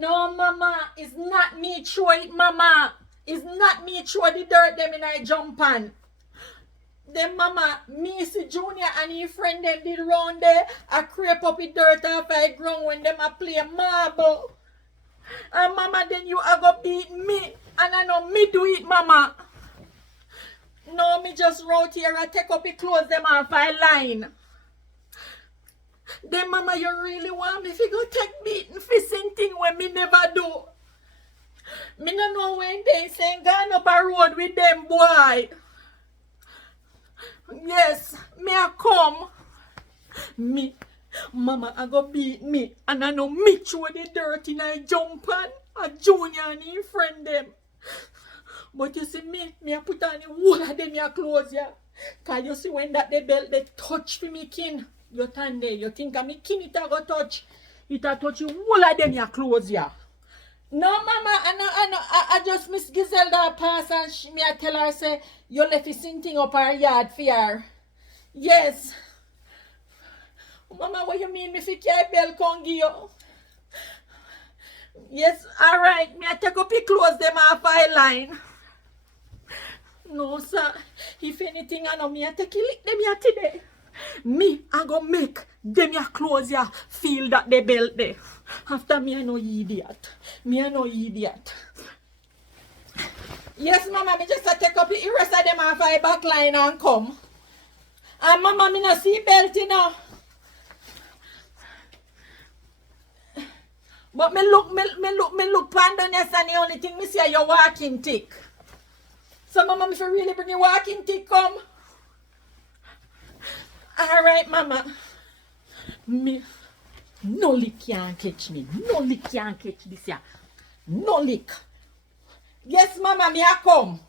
No, mama, it's not me throw it, mama. It's not me throw the dirt them in I jump on. Then mama, me see Junior and his friend them did round there. I creep up the dirt off I ground when them a play marble. And mama, then you a go beat me. And I know me do it, mama. No, me just round here and take up the clothes them off I line. Then mama, you really want me to go take beating for something when me never do. Me no know when they saying gone up a road with them boy. Yes, me a come. Me, mama, I go beat me. And I know me throw the dirt in I jump on. A Junior and his friend them. But you see me a put on the whole of them your clothes, yeah. Cause you see when that the belt they touch for me kin. You stand there, you think of me kin it a go touch. It a touch the whole of them your clothes, yeah. No, mama, I just Miss Giselda pass and me I tell her say you left the same thing up her yard for her. Yes. Mama, what you mean me fi carry bell come give you? Yes, alright. Me I take up the clothes them off I line. No, sir. If anything I know me I take it them here today. Me I go make them your clothes here feel that they belt there. After me I no idiot. Me I no idiot. Yes, mama, me just take up the rest of them off I back line and come. And mama, me no see belt you know. But me look pandon yes and the only thing me see you walking tick. So mama, me for really bring your walking tick come. Alright, mama. Me no lick can't catch me. No lick can't catch this here. No lick. Yes, mama, me a come.